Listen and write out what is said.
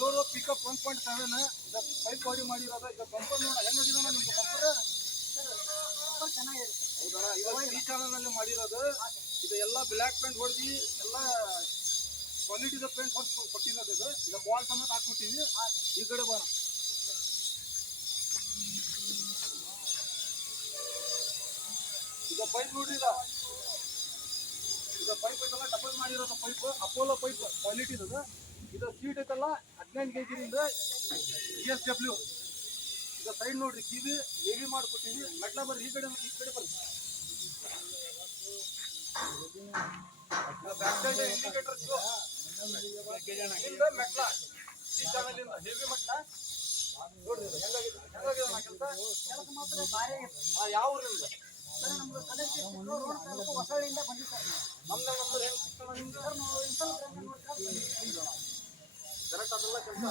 Bolero pickup 1.7 ಇದು pipe body ಮಾಡಿರೋದು. ಇದು ಬಂಪರ್ ನೋಡ ಹೆಂಗ್ ನೋಡಿದಣ್ಣ ನಿಮ್ಗೆ ಬಂಪರ್ ಚೆನ್ನಾಗಿರುತ್ತೆ. ಹೌದಣ್ಣ, ಇದು ಈ ಚಾನಲ್ ನಲ್ಲಿ ಮಾಡಿರೋದು. ಇದು ಎಲ್ಲ ಬ್ಲ್ಯಾಕ್ ಪೇಂಟ್ ಹೊಡೆದಿ ಎಲ್ಲ ಕ್ವಾಲಿಟಿದ ಪೇಂಟ್ ಕೊಟ್ಟಿರೋದು. ಇದು ಬಾಲ್ ಸಮೇತ ಹಾಕ್ಬಿಟ್ಟಿವಿ. ಈ ಕಡೆ ಬರೋಣ. ಈಗ ಪೈಪ್ ನೋಡ್ರಿ, ಇದು ಪೈಪ್ ಐತಲ್ಲ ಡಬಲ್ ಮಾಡಿರೋದು ಪೈಪ್, ಅಪೋಲೋ ಪೈಪ್ ಕ್ವಾಲಿಟಿ ಇದು ಸೀಟ್ ಐತಲ್ಲ 15 kg ESW. ಇದು ಸೈಡ್ ನೋಡ್ರಿ ಕಿವಿ ಹೆವಿ ಮಾಡ್ಕೊಟ್ಟಿವಿ. ಮೆಟ್ಲ ಬರ್ರಿ, ಈ ಕಡೆ ಬರ್ರಿ. ಇಂಡಿಕೇಟರ್ ಮೆಟ್ಲ ಈ ಚಾನಲ್ ಇಂದ ಹೆವಿ ಮೆಟ್ಲ ನೋಡ್ರಿ. ಹೆಂಗಾಗಿದೆ ಕೆಲಸ ಮಾತ್ರ ಭಾರಿ ಆಗಿತ್ತು. ಯಾವ ಊರಿಂದ ನಮ್ದು ಹೊಸಳ್ಳಿಯಿಂದ ಬಂದಿದ್ದಾರೆ. ನಮ್ದು ಹೆಂಗ್ ಸಿಗ್ತಾನ ನಿಮ್ದು ಕರೆಕ್ಟ್ ಅದೆಲ್ಲ ಕೆಲಸ.